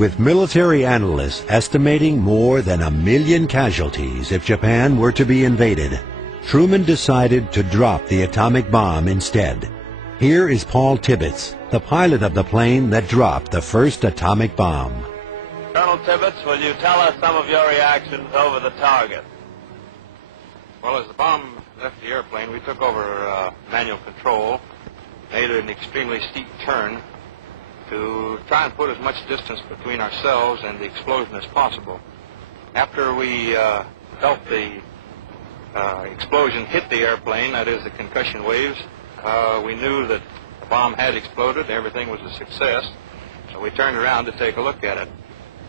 With military analysts estimating more than 1 million casualties if Japan were to be invaded, Truman decided to drop the atomic bomb instead. Here is Paul Tibbets, the pilot of the plane that dropped the first atomic bomb. Colonel Tibbets, will you tell us some of your reactions over the target? Well, as the bomb left the airplane, we took over manual control, made an extremely steep turn to try and put as much distance between ourselves and the explosion as possible. After we felt the explosion hit the airplane, that is the concussion waves, we knew that the bomb had exploded, everything was a success, so we turned around to take a look at it.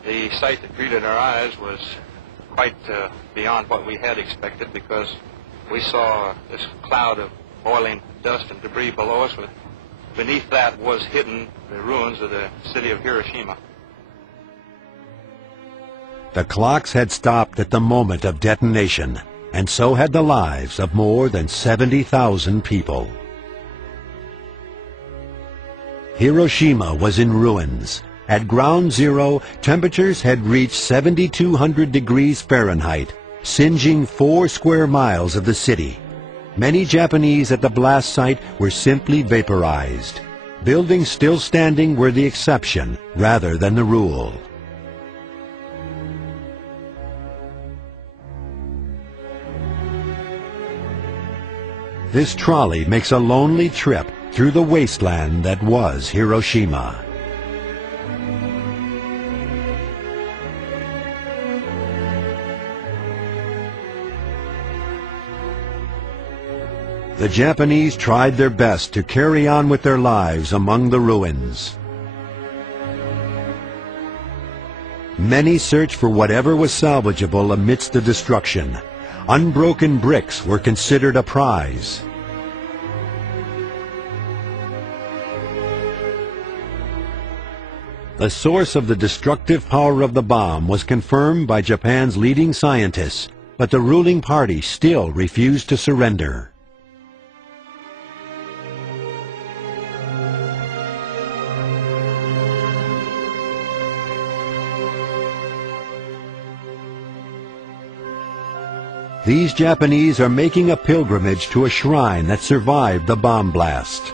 The sight that greeted our eyes was quite beyond what we had expected, because we saw this cloud of boiling dust and debris below us. Beneath that was hidden the ruins of the city of Hiroshima. The clocks had stopped at the moment of detonation, and so had the lives of more than 70,000 people. Hiroshima was in ruins. At ground zero, temperatures had reached 7,200 degrees Fahrenheit, singeing 4 square miles of the city. Many Japanese at the blast site were simply vaporized. Buildings still standing were the exception rather than the rule. This trolley makes a lonely trip through the wasteland that was Hiroshima. The Japanese tried their best to carry on with their lives among the ruins. Many searched for whatever was salvageable amidst the destruction. Unbroken bricks were considered a prize. The source of the destructive power of the bomb was confirmed by Japan's leading scientists, but the ruling party still refused to surrender. These Japanese are making a pilgrimage to a shrine that survived the bomb blast.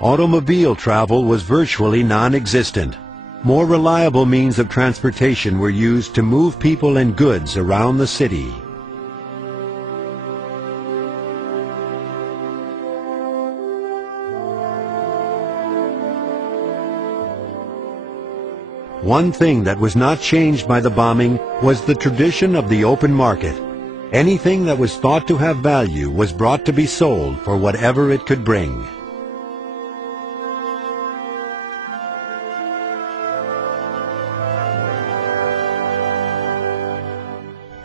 Automobile travel was virtually non-existent. More reliable means of transportation were used to move people and goods around the city. One thing that was not changed by the bombing was the tradition of the open market. Anything that was thought to have value was brought to be sold for whatever it could bring.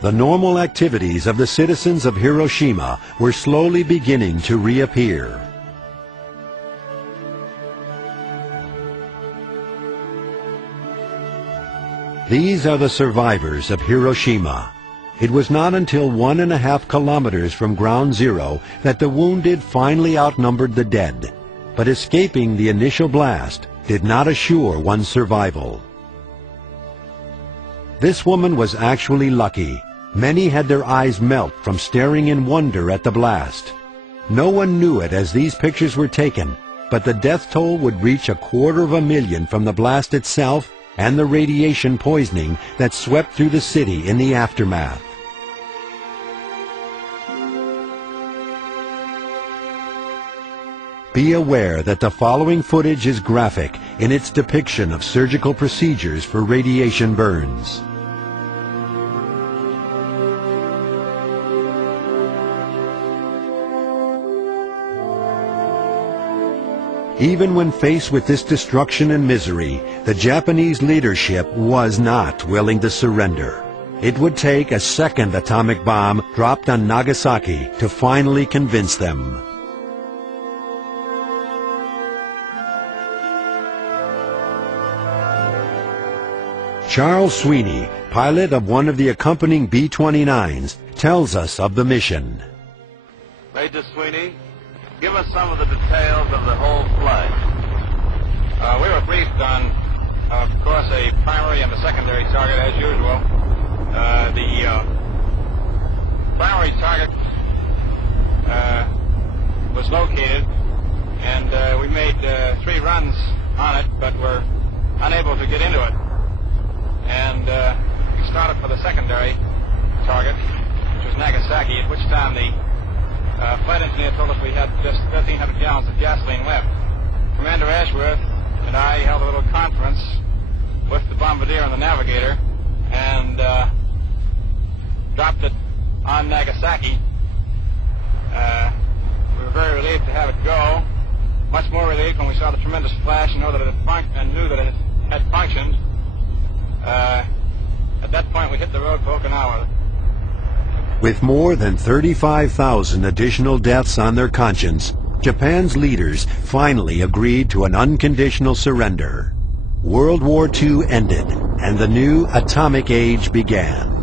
The normal activities of the citizens of Hiroshima were slowly beginning to reappear. These are the survivors of Hiroshima. It was not until 1.5 kilometers from ground zero that the wounded finally outnumbered the dead. But escaping the initial blast did not assure one's survival. This woman was actually lucky. Many had their eyes melt from staring in wonder at the blast. No one knew it as these pictures were taken, but the death toll would reach 250,000 from the blast itself and the radiation poisoning that swept through the city in the aftermath. Be aware that the following footage is graphic in its depiction of surgical procedures for radiation burns. Even when faced with this destruction and misery, the Japanese leadership was not willing to surrender. It would take a second atomic bomb dropped on Nagasaki to finally convince them. Charles Sweeney, pilot of one of the accompanying B-29s, tells us of the mission. Major Sweeney, give us some of the details of the whole flight. We were briefed on, of course, a primary and a secondary target as usual. The primary target was located, and we made 3 runs on it, but were unable to get into it. And we started for the secondary target, which was Nagasaki, at which time the flight engineer told us we had just 1,300 gallons of gasoline left. Commander Ashworth and I held a little conference with the bombardier and the navigator, and dropped it on Nagasaki. We were very relieved to have it go. Much more relieved when we saw the tremendous flash and knew that it had functioned. At that point, we hit the road for Okinawa. With more than 35,000 additional deaths on their conscience, Japan's leaders finally agreed to an unconditional surrender. World War II ended, and the new atomic age began.